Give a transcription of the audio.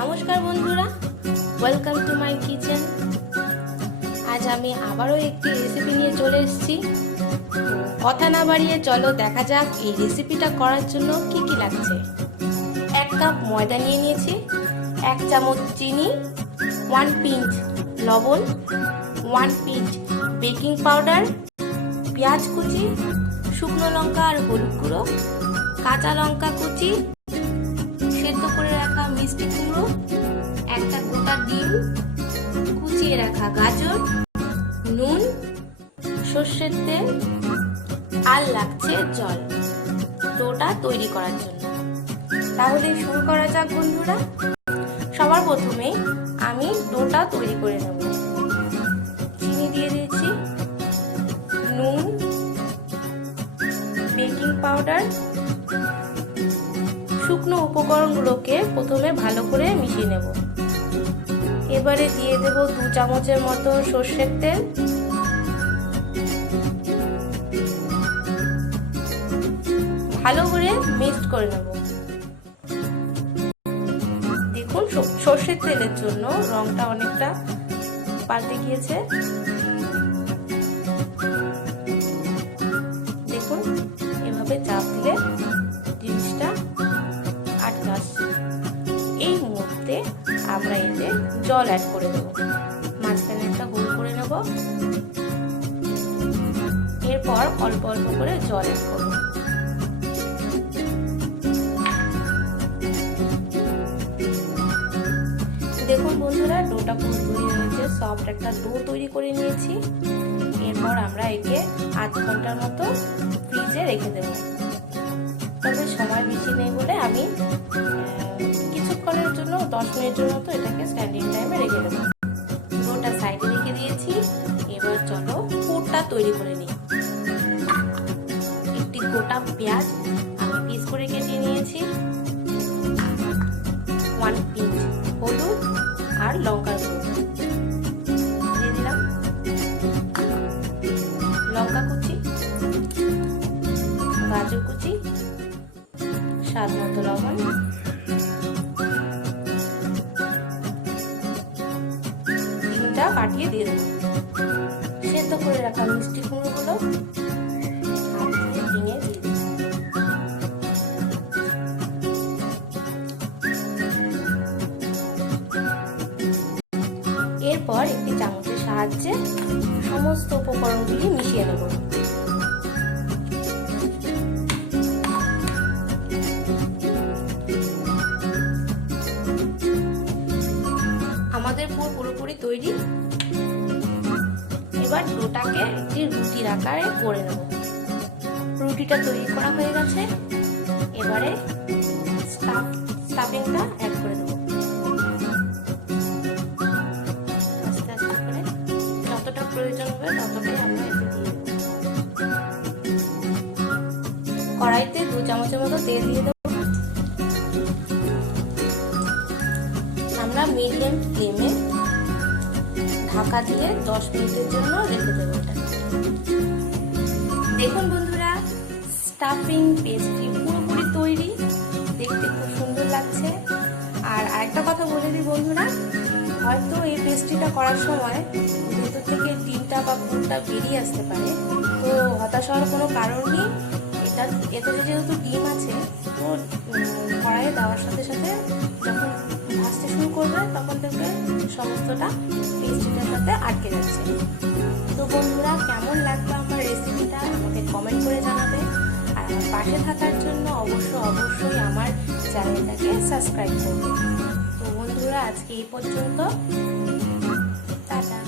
নমস্কার বন্ধুরা, welcome to my kitchen. আজ আমি আবারও একটি রেসিপি নিয়ে চলে এসেছি। কথা না বাড়িয়ে চলো দেখা যাক এই রেসিপিটা করার জন্য কি কি লাগছে। 1 কাপ ময়দা নিয়ে নিয়েছি, 1 চামচ চিনি, 1 পিঞ্চ লবণ, 1 পিঞ্চ বেকিং পাউডার, পেঁয়াজ কুচি, শুকনো লঙ্কা আর হলুদ গুঁড়ো, কাঁচা লঙ্কা কুচি, সেদ্ধ করে রাখা মিষ্টি কুমড়ো, একটা গোটা ডিম, কুচিয়ে রাখা গাজর, নুন, সর্ষের তেল আর লাগছে জল ডোটা তৈরি করার জন্য। তাহলে শুরু করা যাক বন্ধুরা। সবার প্রথমে আমি ডোটা তৈরি করে নেব। চিনি দিয়ে দিয়েছি, নুন, বেকিং পাউডার, শুকনো উপকরণগুলোকে প্রথমে ভালো করে মিশিয়ে নেব। এবারে দিয়ে দেব 2 চামচের মতো সর্ষের তেল, ভালো করে মিক্সড করে নেব। দেখুন সর্ষের তেলের জন্য রংটা অনেকটা পাল্টে গিয়েছে। দেখুন এভাবে চাপ দিলে জিনিসটা আটকে আসছে। এই মুহূর্তে আমরা এতে জল অ্যাড করে দেব। মাঝখানে একটা গোল করে নেব, এরপর অল্প অল্প করে জল অ্যাড করব। দেখুন বন্ধুরা, ডোটা পুরো তৈরি হয়েছে, সফট একটা ডো তৈরি করে নিয়েছি। এরপর আমরা একে আধ ঘন্টার মতো ফ্রিজে রেখে দেব। তবে সময় বেশি নেই বলে আমি কিছুক্ষণের জন্য 10 মিনিটের মতো এটাকে স্ট্যান্ডিং টাইমে রেখে দেবো। ডোটা সাইডে রেখে দিয়েছি। এবার চলো পুরটা তৈরি করে নিই। একটি গোটা পেঁয়াজ আমি পিস করে কেটে নিয়েছি, 1 পিঞ্চ হলুদ আর লঙ্কার গুঁড়ো দিয়ে দিলাম, লঙ্কা কুচি, গাজর কুচি, স্বাদ মতো লবণ, ডিমটা কাটিয়ে দিয়ে দেবো। সেদ্ধ করে রাখা মিষ্টি কুমড়োগুলো ভেঙে দিয়ে দেবো। এরপর একটি চামচের সাহায্যে সমস্ত উপকরণগুলি মিশিয়ে নেব। আমাদের পুরোপুরি তৈরি। এবার ডোটাকে একটি রুটির আকারে করে নেব। রুটিটা তৈরি করা হয়ে গেছে। এবারে স্টাফিংটা অ্যাড করে দেবো। আস্তে আস্তে করে যতটা প্রয়োজন হবে ততটাই আমরা এতে দিয়ে দেবো। কড়াইতে 2 চামচের মতো তেল দিয়ে দেবো। আমরা মিডিয়াম ফ্লেমে ঢাকা দিয়ে 10 মিনিটের জন্য রেখে দেবো এটা। দেখুন বন্ধুরা, স্টাফিং পেস্ট্রি পুরোপুরি তৈরি। দেখতে খুব সুন্দর লাগছে। আর আরেকটা কথা বলে দিই বন্ধুরা, হয়তো এই পেস্ট্রিটা করার সময় ভেতর থেকে ডিমটা বা পুরটা বেরিয়ে আসতে পারে, তো হতাশ হওয়ার কোনো কারণ নেই। এতে যেহেতু ডিম আছে, তো কড়াইয়ে দেওয়ার সাথে সাথে যখন ভাজতে শুরু করবে তখন দেখবে সমস্তটা পেস্ট্রিটার সাথে আটকে যাচ্ছে। তো বন্ধুরা, কেমন লাগবে আমার রেসিপিটা আমাকে কমেন্ট করে জানাবে। আর আমার পাশে থাকার জন্য অবশ্যই আমার চ্যানেলটাকে সাবস্ক্রাইব করবে। তো বন্ধুরা, আজকে এই পর্যন্ত। টাটা।